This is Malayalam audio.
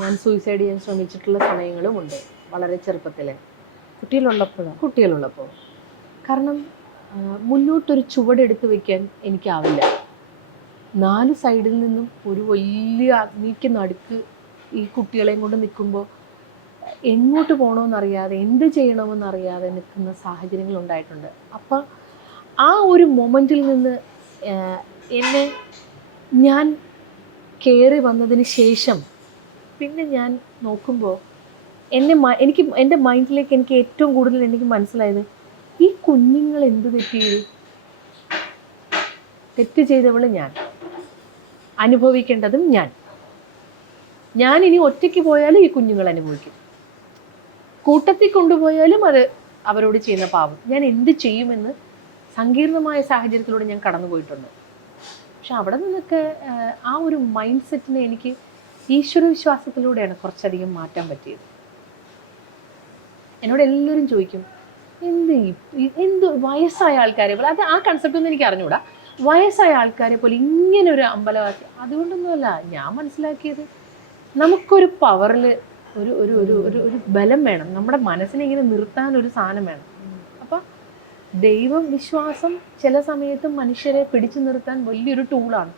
ഞാൻ സൂയിസൈഡ് ചെയ്യാൻ ശ്രമിച്ചിട്ടുള്ള സമയങ്ങളുമുണ്ട് വളരെ ചെറുപ്പത്തിൽ, കുട്ടികളുള്ളപ്പോൾ. കാരണം മുന്നോട്ടൊരു ചുവടെടുത്ത് വയ്ക്കാൻ എനിക്കാവില്ല. 4 സൈഡിൽ നിന്നും ഒരു വലിയ അഗ്നിക്ക് നടുക്ക് ഈ കുട്ടികളെയും കൊണ്ട് നിൽക്കുമ്പോൾ എങ്ങോട്ട് പോകണമെന്നറിയാതെ എന്ത് ചെയ്യണമെന്നറിയാതെ നിൽക്കുന്ന സാഹചര്യങ്ങൾ ഉണ്ടായിട്ടുണ്ട്. അപ്പം ആ ഒരു മൊമെൻറ്റിൽ നിന്ന് എന്നെ ഞാൻ കയറി വന്നതിന് ശേഷം പിന്നെ ഞാൻ നോക്കുമ്പോൾ എനിക്ക് എൻ്റെ മൈൻഡിലേക്ക് എനിക്ക് ഏറ്റവും കൂടുതൽ എനിക്ക് മനസ്സിലായത്, ഈ കുഞ്ഞുങ്ങൾ എന്ത് തെറ്റ് ചെയ്തവൾ ഞാൻ, അനുഭവിക്കേണ്ടതും ഞാൻ ഇനി ഒറ്റയ്ക്ക് പോയാലും ഈ കുഞ്ഞുങ്ങൾ അനുഭവിക്കും, കൂട്ടത്തിൽ കൊണ്ടുപോയാലും അത് അവരോട് ചെയ്യുന്ന പാപം. ഞാൻ എന്ത് ചെയ്യുമെന്ന് സങ്കീർണമായ സാഹചര്യത്തിലൂടെ ഞാൻ കടന്നുപോയിട്ടുണ്ട്. പക്ഷെ അവിടെ നിന്നൊക്കെ ആ ഒരു മൈൻഡ് സെറ്റിനെ എനിക്ക് ഈശ്വരവിശ്വാസത്തിലൂടെയാണ് കുറച്ചധികം മാറ്റാൻ പറ്റിയത്. എന്നോട് എല്ലാവരും ചോദിക്കും, എന്ത് വയസ്സായ ആൾക്കാരെ പോലെ, അത് ആ കൺസെപ്റ്റ് ഒന്നും എനിക്ക് അറിഞ്ഞൂടാ, വയസ്സായ ആൾക്കാരെ പോലെ ഇങ്ങനെ ഒരു അമ്പലവാസി. അതുകൊണ്ടൊന്നുമല്ല, ഞാൻ മനസ്സിലാക്കിയത് നമുക്കൊരു പവറിൽ ഒരു ഒരു ഒരു ഒരു ഒരു ബലം വേണം, നമ്മുടെ മനസ്സിനെ ഇങ്ങനെ നിർത്താൻ ഒരു സാധനം വേണം. അപ്പം ദൈവം വിശ്വാസം ചില സമയത്ത് മനുഷ്യരെ പിടിച്ചു നിർത്താൻ വലിയൊരു ടൂളാണ്.